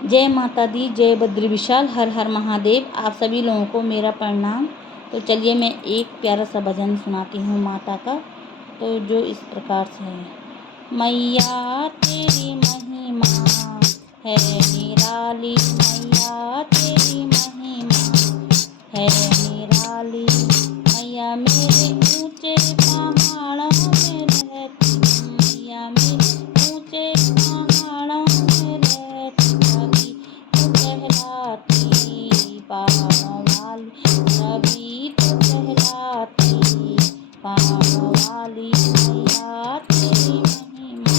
जय माता दी, जय बद्री विशाल, हर हर महादेव। आप सभी लोगों को मेरा प्रणाम। तो चलिए मैं एक प्यारा सा भजन सुनाती हूँ माता का, तो जो इस प्रकार से है। मैया तेरी महिमा है निराली, मैया तेरी महिमा है निराली। मैया मेरे ऊंचे पहाड़ों में रहती, मैया मेरे ऊंचे पहाड़ों में रहती, तभी तो कहलाती पहाड़ों वाली, तभी तो कहलाती पहाड़ों वाली। मैया तेरी महिमा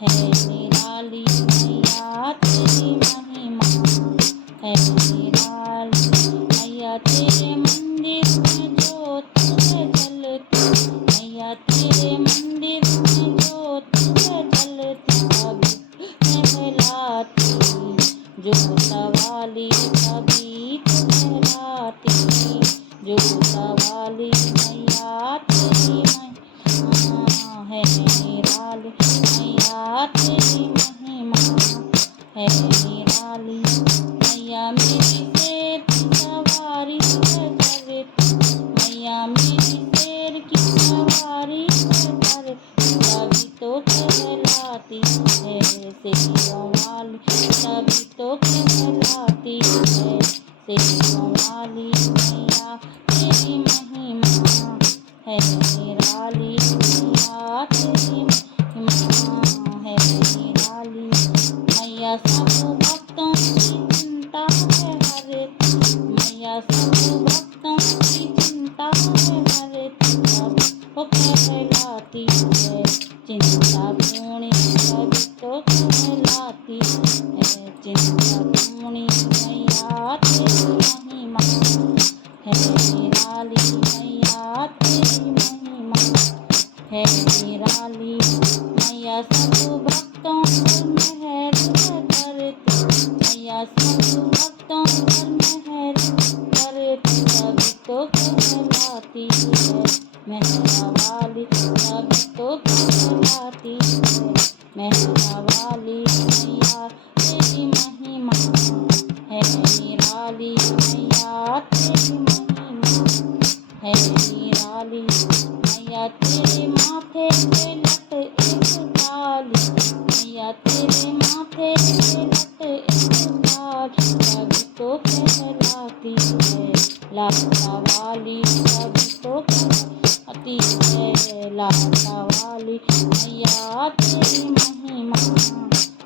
है निराली, मैया तेरी महिमा है निराली। मैया तेरे मंदिर में ज्योत है जलती, मैया तेरे मंदिर में ज्योत है जलती, तभी कहलाती ज्योत वाली, तभी तो कहलाती ज्योत वाली। मैया तेरी महिमा है निराली, मैया तेरी महिमा है निराली। मैया मेरी शेर की सवारी है करती, मैया मेरी शेर की सवारी है करती, तभी तो कहलाती है शेरों वाली, तभी तो कहलाती है शेरों वाली। मैया तेरी महिमा है निराली, मैया तेरी महिमा है निराली। मैया सब भक्तों की चिंता है हरती, मैया सब भक्तों की चिंता है हरती, तभी तो कहलाती है चिंता पूर्णी, तभी तो कहलाती है चिंता पूर्णी। मैया तेरी महिमा है निराली, मैया तेरी महिमा है निराली। मैया सब भक्तों पर मेहर करती, मैया सब भक्तों पर मेहर करती, तभी तो कहलाती है मेहरा वाली, तभी तो कहलाती है मेहरा वाली। मैया तेरी महिमा है निराली, मैया तेरी महिमा है निराली। मैया तेरे माथे पे लट एक काली, मैया तेरे माथे पे लट एक काली, तभी तो कहलाती है लाटा वाली, तभी तो कहलाती है लाटा वाली। मैया तेरी महिमा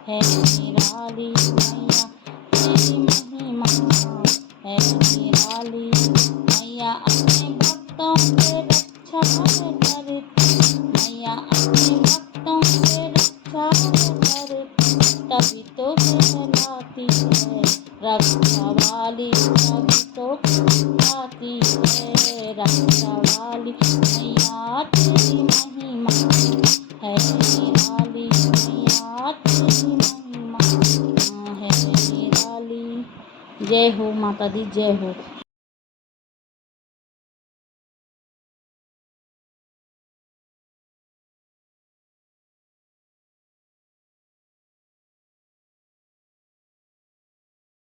है निराली, मैया तेरी महिमा है निराली। मैया अपने भक्तों के रक्षा है करती, मैया अपने भक्तों के रक्षा है करती, तभी तो कहलाती है रक्षा वाली, तभी तो कहलाती है रक्षा वाली। मैया तेरी महिमा है निराली, मैया तेरी महिमा है निराली। जय हो माता दी, जय हो।